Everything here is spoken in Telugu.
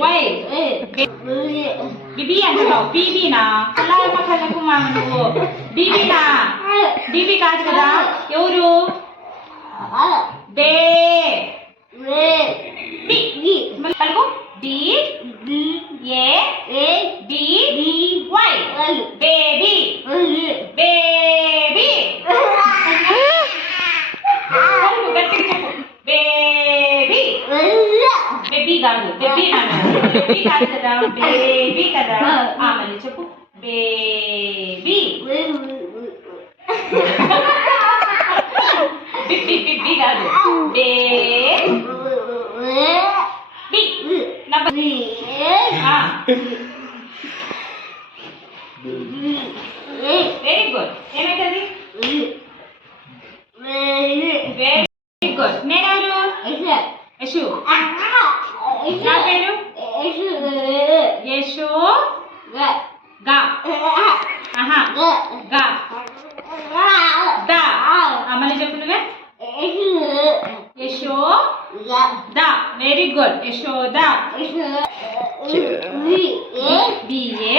వై బిబి అంటున్నావు బీబీనా అలా కళ్ళకు మా నువ్వు బీబీనా బీబీ కాదు కదా ఎవరు బే పలుకు B A B Y baby baby గట్టిగా చెప్పు బేబీ బేబీ కాదు బేబీ బేబీ కాదు కదా బేబీ కదా మళ్ళీ చెప్పు బేబీ బిబ్బి బిబ్బి కాదు బేబీ వెరీ గుడ్ ఏమైతుంది వెరీ గుడ్ నేనెవరు యశు నా పేరు యశో గా ఆహా గా దా మళ్ళీ చెప్పు నువ్వే యశో దా వెరీ గుడ్ యశోద బిఏ